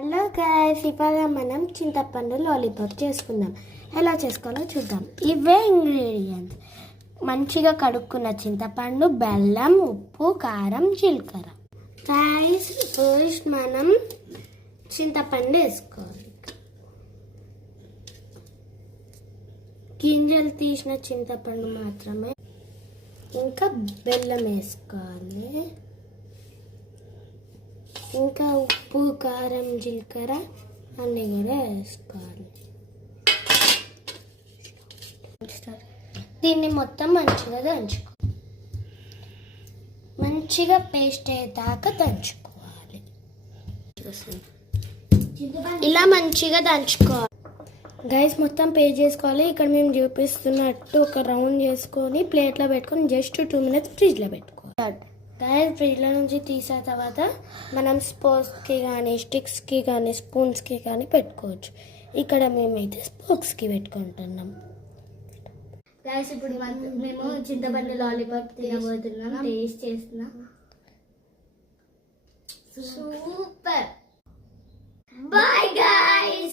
Hello guys, ఇవాళ మనం చింతపండు లాలీపాప్ చేసుకుందాం. ఎలా చేసుకోవాలో చూద్దాం. ఇవే ఇంగ్రీడియంట్స్: మంచిగా కడుక్కున్న చింతపండు, బెల్లం, ఉప్పు, కారం, జీలకర్ర. గైస్, ఫస్ట్ మనం చింతపండు వేసుకోవాలి. గింజలు తీసిన చింతపండు మాత్రమే. ఇంకా బెల్లం వేసుకోవాలి. ఇంకా ఉప్పు, కారం, జీలకర్ర అన్నీ కూడా వేసుకోవాలి. దీన్ని మొత్తం మంచిగా దంచుకో, మంచిగా పేస్ట్ అయ్యేదాకా దంచుకోవాలి. ఇలా మంచిగా దంచుకోవాలి. గైస్, మొత్తం పేస్ట్ చేసుకోవాలి. ఇక్కడ మేము చూపిస్తున్నట్టు ఒక రౌండ్ చేసుకొని ప్లేట్లో పెట్టుకొని జస్ట్ 2 minutes ఫ్రిడ్జ్లో పెట్టుకోవాలి. గైస్, ఫ్రిడ్జ్లో నుంచి తీసిన తర్వాత మనం స్పోక్స్కి కానీ, స్టిక్స్కి కానీ, స్పూన్స్కి కానీ పెట్టుకోవచ్చు. ఇక్కడ మేమైతే స్పోక్స్కి పెట్టుకుంటున్నాం. గైస్, ఇప్పుడు మేము చింతపండు లాలీపాప్ తినబోతున్నాం. టేస్ట్ చేస్తున్నాం.